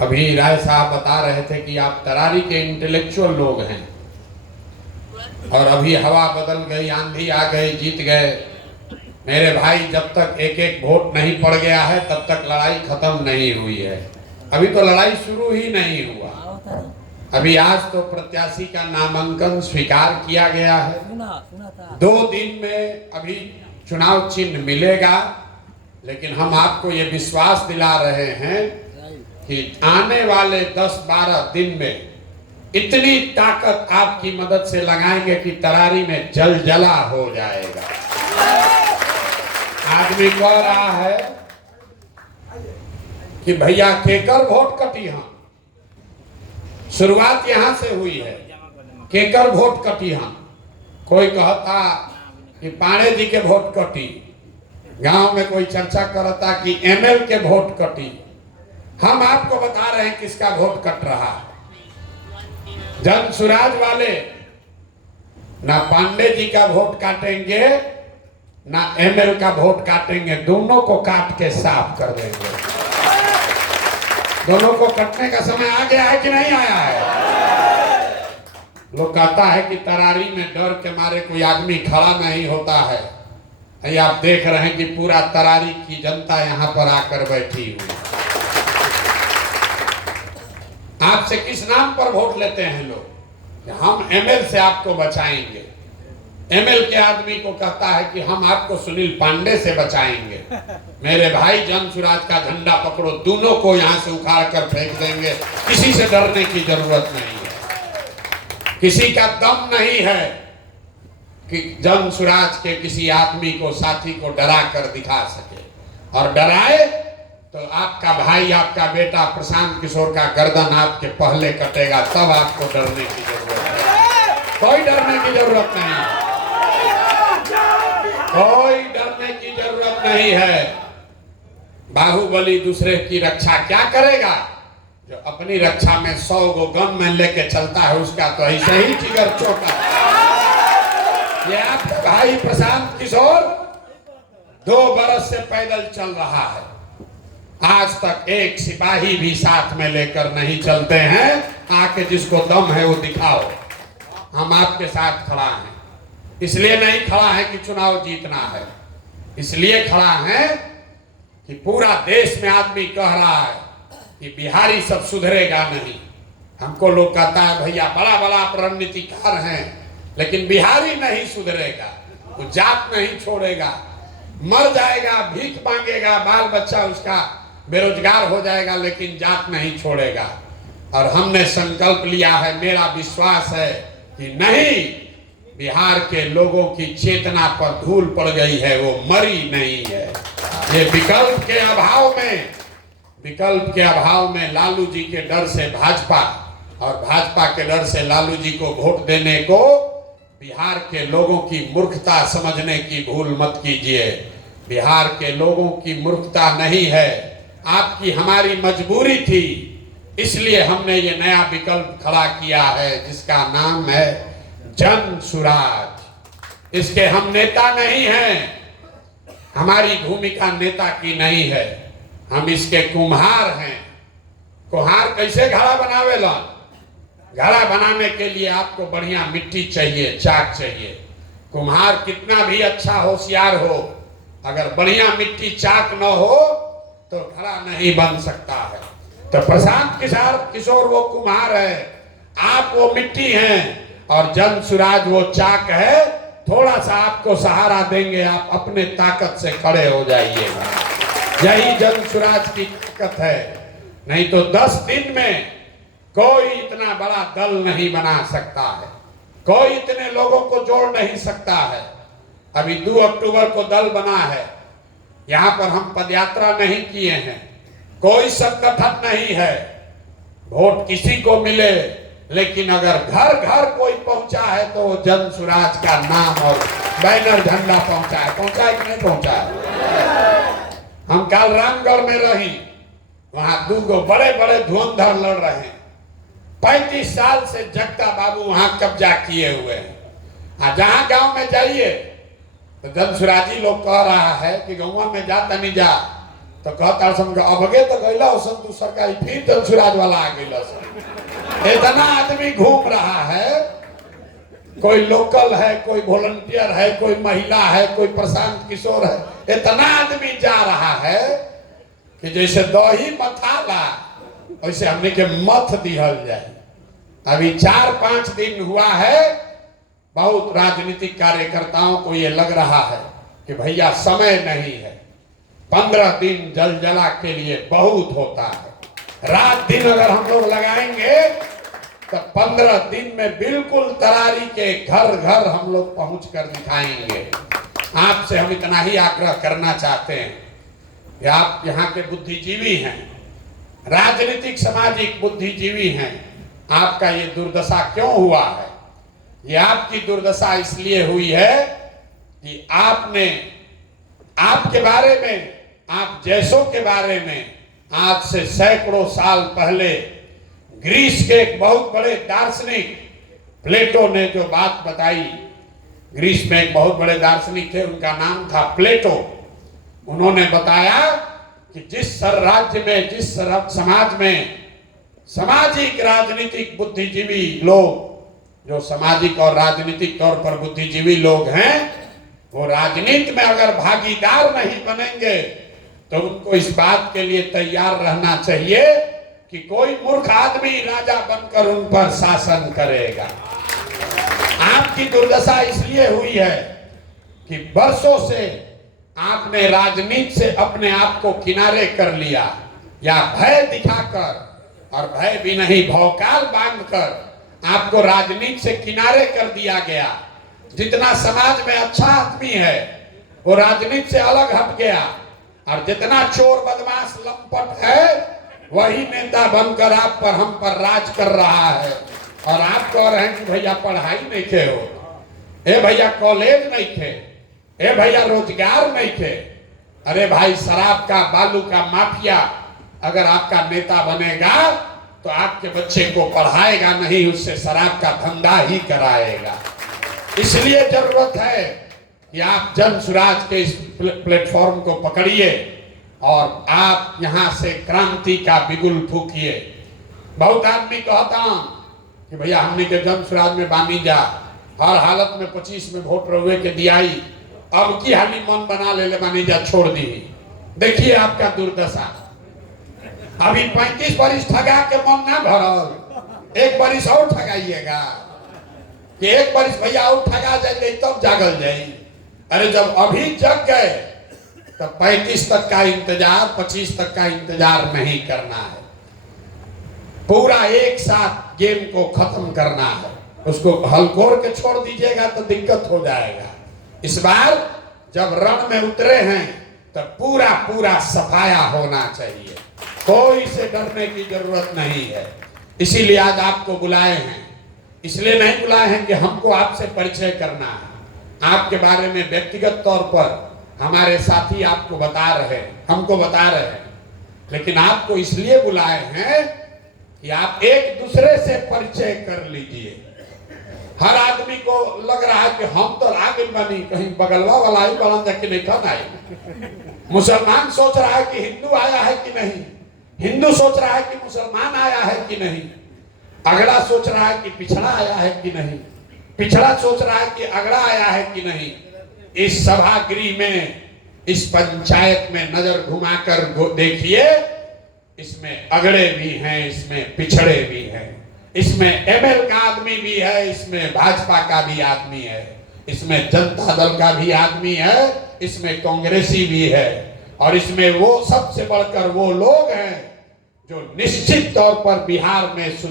अभी राय साहब बता रहे थे कि आप तरारी के इंटेलेक्चुअल लोग हैं और अभी हवा बदल गई, आंधी आ गई, जीत गए। मेरे भाई, जब तक एक एक वोट नहीं पड़ गया है तब तक लड़ाई खत्म नहीं हुई है। अभी तो लड़ाई शुरू ही नहीं हुआ। अभी आज तो प्रत्याशी का नामांकन स्वीकार किया गया है। 2 दिन में अभी चुनाव चिन्ह मिलेगा, लेकिन हम आपको ये विश्वास दिला रहे हैं कि आने वाले 10-12 दिन में इतनी ताकत आपकी मदद से लगाएंगे कि तरारी में जलजला हो जाएगा। आदमी कह रहा है कि भैया केकर वोट कटी, हम शुरुआत यहां से हुई है। केकर वोट कटी, हम कोई कहता कि पाणे जी के वोट कटी, गांव में कोई चर्चा करता कि एमएल के वोट कटी। हम आपको बता रहे हैं किसका वोट कट रहा है। जन सुराज वाले ना पांडे जी का वोट काटेंगे ना एमएल का वोट काटेंगे, दोनों को काट के साफ कर देंगे। दोनों को कटने का समय आ गया है कि नहीं आया है? लोग कहता है कि तरारी में डर के मारे कोई आदमी खड़ा नहीं होता है। ये आप देख रहे हैं कि पूरा तरारी की जनता यहाँ पर आकर बैठी हुई। आपसे किस नाम पर वोट लेते हैं लोग? हम एमएल से आपको बचाएंगे। एमएल के आदमी को कहता है कि हम आपको सुनील पांडे से बचाएंगे। मेरे भाई, जन सुराज का झंडा पकड़ो, दोनों को यहाँ से उखाड़ कर फेंक देंगे। किसी से डरने की जरूरत नहीं है। किसी का दम नहीं है कि जन सुराज के किसी आदमी को, साथी को डरा कर दिखा सके। और डराए तो आपका भाई, आपका बेटा प्रशांत किशोर का गर्दन आपके पहले कटेगा, तब आपको डरने की जरूरत है। कोई डरने की जरूरत नहीं है। कोई डरने की जरूरत नहीं है। बाहुबली दूसरे की रक्षा क्या करेगा? जो अपनी रक्षा में 100 गो गन में लेके चलता है, उसका तो ऐसे ही जिगर छोटा। ये आपका भाई प्रशांत किशोर 2 बरस से पैदल चल रहा है। आज तक एक सिपाही भी साथ में लेकर नहीं चलते हैं। आके जिसको दम है वो दिखाओ। हम आपके साथ खड़ा हैं। इसलिए नहीं खड़ा है कि चुनाव जीतना है, इसलिए खड़ा है कि पूरा देश में आदमी कह रहा है कि बिहारी सब सुधरेगा नहीं। हमको लोग कहता है भैया बड़ा बड़ा रणनीतिकार हैं, लेकिन बिहारी नहीं सुधरेगा। वो जात नहीं छोड़ेगा, मर जाएगा, भीख मांगेगा, बाल बच्चा उसका बेरोजगार हो जाएगा, लेकिन जात नहीं छोड़ेगा। और हमने संकल्प लिया है, मेरा विश्वास है कि नहीं, बिहार के लोगों की चेतना पर धूल पड़ गई है, वो मरी नहीं है। ये विकल्प के अभाव में लालू जी के डर से भाजपा और भाजपा के डर से लालू जी को वोट देने को बिहार के लोगों की मूर्खता समझने की भूल मत कीजिए। बिहार के लोगों की मूर्खता नहीं है, आपकी हमारी मजबूरी थी। इसलिए हमने ये नया विकल्प खड़ा किया है जिसका नाम है जन सुराज। इसके हम नेता नहीं हैं, हमारी भूमिका नेता की नहीं है, हम इसके कुम्हार हैं। कुम्हार कैसे घड़ा बनावेला? घड़ा बनाने के लिए आपको बढ़िया मिट्टी चाहिए, चाक चाहिए। कुम्हार कितना भी अच्छा होशियार हो, अगर बढ़िया मिट्टी चाक न हो तो घड़ा नहीं बन सकता है। तो प्रशांत किशोर वो कुम्हार है, आप वो मिट्टी हैं, और जन सुराज वो चाक है। थोड़ा सा आपको सहारा देंगे, आप अपने ताकत से खड़े हो जाइएगा। यही जन सुराज की ताकत है। नहीं तो 10 दिन में कोई इतना बड़ा दल नहीं बना सकता है, कोई इतने लोगों को जोड़ नहीं सकता है। अभी 2 अक्टूबर को दल बना है, यहाँ पर हम पदयात्रा नहीं किए हैं, कोई संगठन नहीं है। वोट किसी को मिले, लेकिन अगर घर घर कोई पहुंचा है तो जन सुराज का नाम और बैनर झंडा पहुंचा है कि नहीं पहुंचा है? हम कल रामगढ़ में रही, वहां 2 बड़े बड़े धुरंधर लड़ रहे हैं। 35 साल से जगता बाबू वहां कब्जा किए हुए हैं। जहां गांव में जाइए तो जन सुराजी लोग कह रहा है कि गाँव में जा तनी जा, तो कहता समझ अबगे तो गैला सन तू सरकारी फिर जंसुराज वाला आ गैला सन। इतना आदमी घूम रहा है, कोई लोकल है, कोई वॉलंटियर है, कोई महिला है, कोई प्रशांत किशोर है, इतना आदमी जा रहा है कि जैसे दही मथाला वैसे हमने के मथ दिहल जाए। अभी 4-5 दिन हुआ है, बहुत राजनीतिक कार्यकर्ताओं को ये लग रहा है कि भैया समय नहीं है। 15 दिन जलजला के लिए बहुत होता है। रात दिन अगर हम लोग लगाएंगे तो 15 दिन में बिल्कुल तरारी के घर घर हम लोग पहुंच कर दिखाएंगे। आपसे हम इतना ही आग्रह करना चाहते हैं कि आप यहाँ के बुद्धिजीवी हैं, राजनीतिक सामाजिक बुद्धिजीवी हैं। आपका ये दुर्दशा क्यों हुआ है? ये आपकी दुर्दशा इसलिए हुई है कि आपने आपके बारे में, आप जैसों के बारे में आज से सैकड़ों साल पहले ग्रीस के एक बहुत बड़े दार्शनिक प्लेटो ने जो बात बताई। ग्रीस में एक बहुत बड़े दार्शनिक थे, उनका नाम था प्लेटो। उन्होंने बताया कि जिस राज्य में, जिस समाज में सामाजिक राजनीतिक बुद्धिजीवी लोग, जो सामाजिक और राजनीतिक तौर पर बुद्धिजीवी लोग हैं, वो राजनीति में अगर भागीदार नहीं बनेंगे तो उनको इस बात के लिए तैयार रहना चाहिए कि कोई मूर्ख आदमी राजा बनकर उन पर शासन करेगा। आपकी दुर्दशा इसलिए हुई है कि वर्षों से आपने राजनीति से अपने आप को किनारे कर लिया, या भय दिखाकर, और भय भी नहीं भौकाल बांधकर आपको राजनीति से किनारे कर दिया गया। जितना समाज में अच्छा आदमी है वो राजनीति से अलग हट गया, और जितना चोर बदमाश लंपट है वही नेता बनकर आप पर, हम पर राज कर रहा है। और आप कह रहे हैं कि भैया पढ़ाई नहीं थे, हो ए भैया कॉलेज नहीं थे, ए भैया रोजगार नहीं थे। अरे भाई शराब का, बालू का माफिया अगर आपका नेता बनेगा तो आपके बच्चे को पढ़ाएगा नहीं, उससे शराब का धंधा ही कराएगा। इसलिए जरूरत है कि आप जनसुराज के इस प्लेटफॉर्म को पकड़िए और आप यहां से क्रांति का बिगुल फूकिए। बहुत आदमी कहता कि भैया हमने के जनसुराज में बानी जा, हर हालत में 25 में वोट रहुए के दियाई, अब की हाली मन बना ले बानी जा, छोड़ दी। देखिए आपका दुर्दशा। अभी 35 बरिस ठगा के मन ना भरल, एक बरिस और ठगाइएगा कि एक बरिस भैया और ठगा जाए तब जागल जाए। अरे जब अभी जग गए तो 35 तक का इंतजार, 25 तक का इंतजार नहीं करना है। पूरा एक साथ गेम को खत्म करना है। उसको हलकोर के छोड़ दीजिएगा तो दिक्कत हो जाएगा। इस बार जब रण में उतरे हैं तो पूरा पूरा सफाया होना चाहिए, कोई से डरने की जरूरत नहीं है। इसीलिए आज आपको बुलाए हैं। इसलिए नहीं बुलाए हैं कि हमको आपसे परिचय करना है, आपके बारे में व्यक्तिगत तौर पर हमारे साथी आपको बता रहे हैं, हमको बता रहे हैं, लेकिन आपको इसलिए बुलाए हैं कि आप एक दूसरे से परिचय कर लीजिए। हर आदमी को लग रहा है कि हम तो आगे बनी, कहीं बगलवा वाला ही बना जाके नहीं कौन आए। मुसलमान सोच रहा है कि हिंदू आया है कि नहीं, हिंदू सोच रहा है कि मुसलमान आया है कि नहीं, अगला सोच रहा है कि पिछड़ा आया है कि नहीं, पिछड़ा सोच रहा है कि अगला आया है कि नहीं। इस सभागृह में, इस पंचायत में नजर घुमाकर देखिए, इसमें अगड़े भी हैं, इसमें पिछड़े भी हैं, इसमें एमएल का आदमी भी है, इसमें भाजपा का भी आदमी है, इसमें जनता दल का भी आदमी है, इसमें कांग्रेसी भी है, और इसमें वो सबसे बढ़कर वो लोग हैं जो निश्चित तौर पर बिहार में सुधार